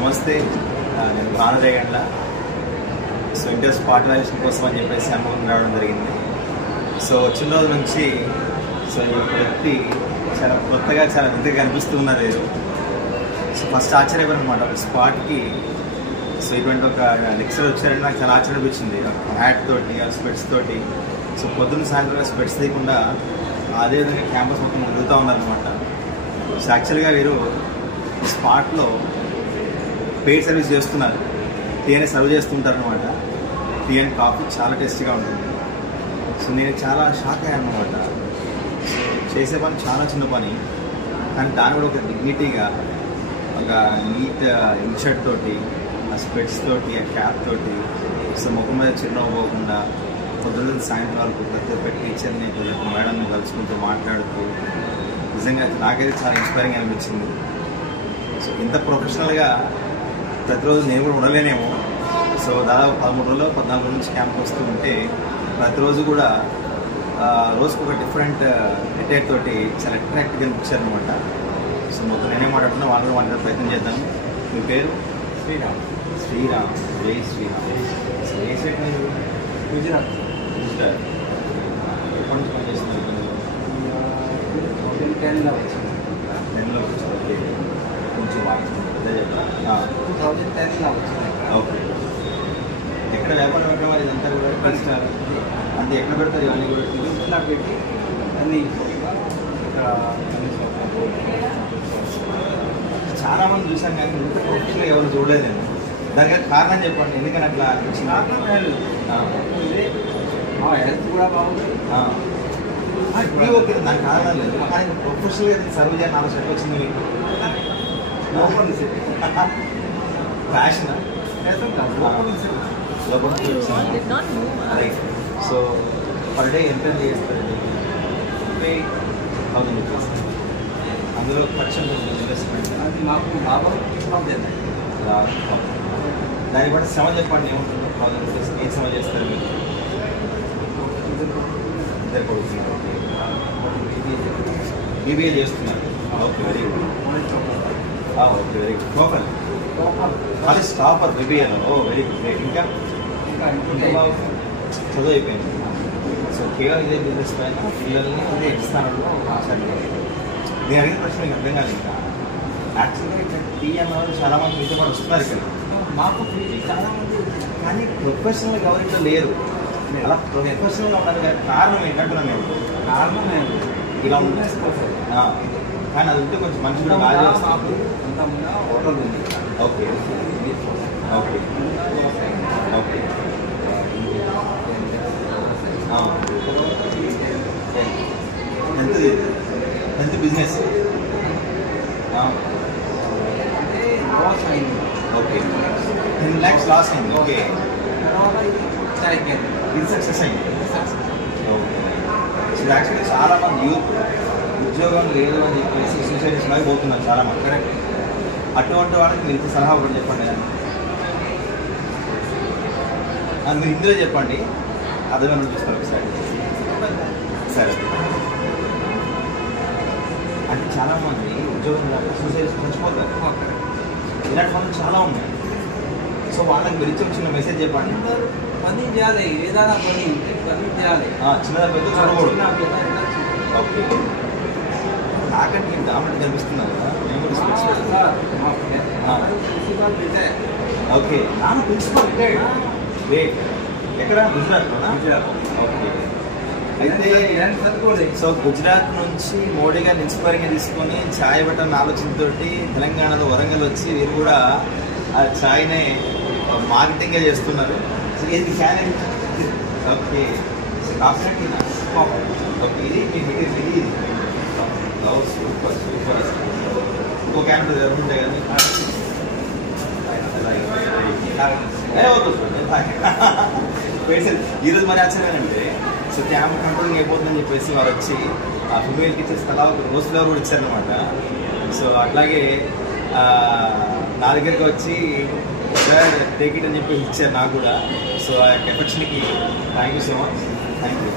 నమస్తే, నేను భానురేగండ్ల. So inter spot valuation కోసం అని చెప్పేసి అనుభవం రావడం జరిగింది. సో వచ్చిన రోజు నుంచి సో ఈ యొక్క వ్యక్తి చాలా కొత్తగా చాలా వింతగా కనిపిస్తూ ఉన్నారు వీరు. సో ఫస్ట్ ఆశ్చర్యపోయాను అనమాట. ఒక స్పాట్కి సో ఇటువంటి ఒక లెక్చర్ వచ్చారంటే నాకు చాలా ఆశ్చర్యం అనిపించింది. హ్యాట్ తోటి స్పెట్స్ తోటి సో పొద్దున్న సాయంత్రం స్పెట్స్ తీయకుండా అదేవిధంగా క్యాంపస్ మొత్తం తిరుగుతూ ఉన్నారనమాట. సో యాక్చువల్గా వీరు స్పాట్లో పెయిడ్ సర్వీస్ చేస్తున్నారు. టీ అని సర్వ్ చేస్తుంటారు అనమాట. టీ అండ్ కాఫీ చాలా టేస్టీగా ఉంటుంది. సో నేను చాలా షాక్ అయ్యాను అనమాట. చేసే పని చాలా చిన్న పని, కానీ దాన్ని కూడా ఒక డిగ్నిటీగా ఒక నీట్ ఇన్షర్ట్ తోటి ఆ స్పెట్స్ తోటి ఆ క్యాప్ తోటి సో ముఖం మీద చిరునవ్వు పోకుండా పొద్దున్న సాయంత్రం వరకు ప్రతి ఒక్క టీచర్ని ప్రతి ఒక్క మేడంని కలుసుకుంటూ మాట్లాడుతూ నిజంగా నాకైతే చాలా ఇన్స్పైరింగ్ అనిపించింది. సో ఇంత ప్రొఫెషనల్గా ప్రతిరోజు నేను కూడా ఉండలేనేమో. సో దాదాపు 13 రోజులు 14 రోజుల నుంచి క్యాంప్ వస్తూ ఉంటే ప్రతిరోజు కూడా రోజుకు ఒక డిఫరెంట్ అటైర్ తోటి చాలా అట్రాక్ట్గా అనిపించారు అనమాట. సో మొత్తం నేనే మాట్లాడుతున్నా, వాళ్ళు మాట్లాడే ప్రయత్నం చేద్దాం. మీ పేరు? శ్రీరామ్. శ్రీరామ్. జై శ్రీరామ్. సో ఏ స్టేట్ మీరు? గుజరాత్. గుజరాత్. ఎప్పటి నుంచి పని చేస్తున్నారు? 2010లో వచ్చింది. 10లో వచ్చి కొంచెం బాగా అదే చెప్తా. 2010లో వచ్చింది. ఓకే. ఎక్కడ వ్యాపారం పెట్టడం మరి ఇదంతా కూడా కష్టాలు అంటే ఎక్కడ పెడతారు ఇవన్నీ కూడా? ఇట్లా పెట్టి అన్ని ఇక్కడ చాలా మంది చూసాను కానీ ఇంత ప్రొఫెషనల్గా ఎవరు చూడలేదు నేను. దానికి కారణం చెప్పండి, ఎందుకని అట్లా అనిపించింది? హెల్త్ కూడా బాగుంది. ఇది ఓకే, దానికి కారణం లేదు. కానీ ప్రొఫెషనల్గా సర్వ్ చేయాలని ఆలోచన వచ్చింది మీకు? Fashion right. So per day ఎంత చేస్తారు? 1000 రూపీస్. అందులో ఖర్చు ఇన్వెస్ట్మెంట్ అది మాకు లాభం దాన్ని బట్టి శ్రమ చెప్పండి ఏముంటుందో. 1000 రూపీస్ ఏం శ్రమ చేస్తారు మీరు? ఇద్దరు కొడుతున్నారు. బీబీఏ చేస్తున్నారు. Okay, very good. Okay, very good. Total అది స్టాపర్ బీబీఏలో. ఓ వెరీ గుడ్. ఇంకా చదువు అయిపోయింది. సో కేవలం ఇదే బిజినెస్ పైన పిల్లల్ని అదే ఇస్తానంలో ఆశపడలేదు. నేను అడిగిన ప్రశ్న మీకు అర్థం కాదు. ఇంకా యాక్చువల్గా ఇక్కడ టీ అన్న వాళ్ళు చాలామంది మీతో పాటు వస్తున్నారు ఇక్కడ. మాకు పీజీ చాలా మంది, కానీ ప్రొఫెషనల్గా ఎవరు ఇక్కడ లేరు. అలా ప్రొఫెషనల్గా ఉన్నారు కానీ కారణం ఏంటంటున్నాను నేను. కారణం నేను ఇలా బిజినెస్ కోసం. కానీ అది ఉంటే కొంచెం మంచి కూడా బాగా చేస్తాను. అంత ముందు హోటల్ ఉంది. Okay okay okay. ఎంత బిజినెస్? అంటే లాస్ అయింది. ఓకే, 10 lakhs లాస్ అయింది. ఓకే, తర్వాత ఇది సరిగ్గా ఇది సక్సెస్ అయింది. ఓకే. సో యాక్చువల్లీ చాలామంది యూత్ ఉద్యోగం లేదు అని చెప్పేసి సూసైడ్ లాగా పోతున్నారు చాలామంది. కరెక్ట్. అటువంటి వాళ్ళకి మీరు ఇంత సలహా ఒకటి చెప్పండి. మీరు ఇందులో చెప్పండి, అర్థమైనా చూస్తారు ఒకసారి. సరే. అంటే చాలామంది ఉద్యోగం లేక సూసైడ్ చచ్చిపోతారు. ఇలాంటి పనులు చాలా ఉన్నాయి. సో వాళ్ళకి మీరు ఇచ్చిన చిన్న మెసేజ్ చెప్పండి. పని చేయాలి, ఏదైనా పని ఉంటే పని చేయాలి. చిన్నదా పెద్ద చూడకూడదు. ఓకే. నాకంటే నేను డామినేట్ కనిపిస్తున్నాను కదా, మేము ఓకే. నాన్న ప్రిన్సిపల్ రిటైర్డ్. గ్రేట్. ఎక్కడ? గుజరాత్లోనా? గుజరాత్. ఓకే. అయితే సో గుజరాత్ నుంచి మోడీ గారిని ఇన్స్పైరింగ్గా తీసుకొని ఛాయ్ బటన్ ఆలోచనతోటి తెలంగాణలో వరంగల్ వచ్చి వీరు కూడా ఆ ఛాయ్నే మార్కెటింగ్గా చేస్తున్నారు. ఇది క్యాన్. ఓకే. ఓకే, ఇది మీ మెటీరియల్. ఇది సూపర్ సూపర్. ఇంకో క్యాన్ ఉంటాయి కదా. ఈరోజు మరి ఆశ్చర్యమేంటంటే సో క్యాంప్ కంట్రోలింగ్ అయిపోతుందని చెప్పేసి వారు వచ్చి ఆ ఫిమేల్ టీచర్స్ అలా ఒక రోజ్ ఫ్లవర్ కూడా ఇచ్చారనమాట. సో అట్లాగే నా దగ్గరికి వచ్చి సార్ టేక్ ఇట్ అని చెప్పేసి ఇచ్చారు నాకు కూడా. సో ఆ యొక్క ఎఫెక్షన్కి thank you so much. Thank you.